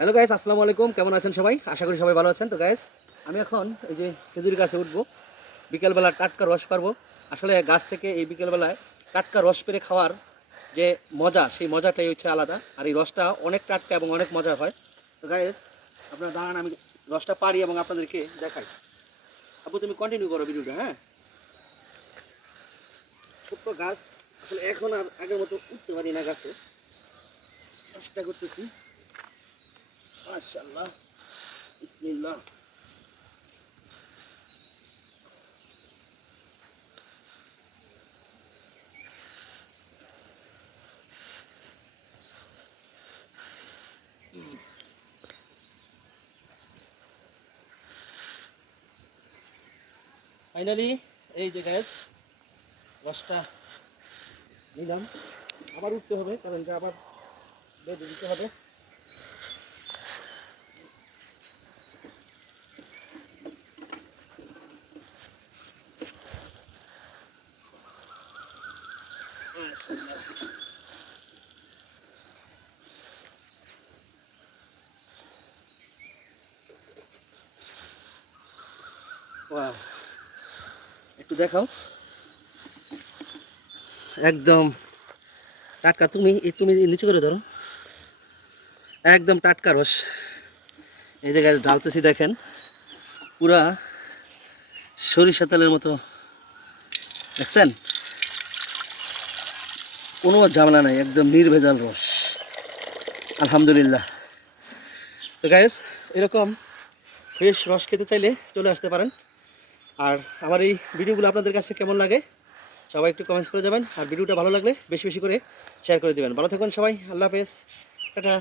Hello guys, আসসালামু আলাইকুম। কেমন আছেন সবাই? আশা করি সবাই ভালো আছেন। তো গাইস, আমি এখন এই যে খেজুর গাছে উঠবো, বিকেলবেলা টাটকা রস পারবো। আসলে গাছ থেকে এই বিকেলবেলায় টাটকা রস পেড়ে খাওয়ার যে মজা, সেই মজাটাই হচ্ছে আলাদা। আর এই রসটা অনেক টাটকা এবং অনেক মজার হয়। তো গাইস, আপনারা দাঁড়ান, আমি রসটা পারি এবং আপনাদেরকে দেখাই। আপু, তুমি কন্টিনিউ করো ভিডিওটা। হ্যাঁ, ছোট্ট গাছ, আসলে এখন আর আগের মতো উঠতে পারি না গাছে, চেষ্টা করতেছি। মাশাআল্লাহ, বিসমিল্লাহ। ফাইনালি এই যে গ্যাস রসটা নিলাম। আবার উঠতে হবে, কারণ এটা আবার বেঁধে দিতে হবে। ওয়াও, একটু দেখাও। একদম টাটকা। তুমি তুমি নিচে করে ধরো। একদম টাটকা রস। এই যে গ্যাস ঢালতেছি, দেখেন পুরা সরিষা তেলের মতো। দেখছেন, কোনো ঝামেলা নাই, একদম নির্ভেজাল রস। আলহামদুলিল্লাহ। তো গ্যাস, এরকম ফ্রেশ রস খেতে চাইলে চলে আসতে পারেন। আর আমার এই ভিডিওগুলো আপনাদের কাছে কেমন লাগে সবাই একটু কমেন্টস করে যাবেন। আর ভিডিওটা ভালো লাগলে বেশি বেশি করে শেয়ার করে দেবেন। ভালো থাকবেন সবাই। আল্লাহ হাফেজ, টাটা।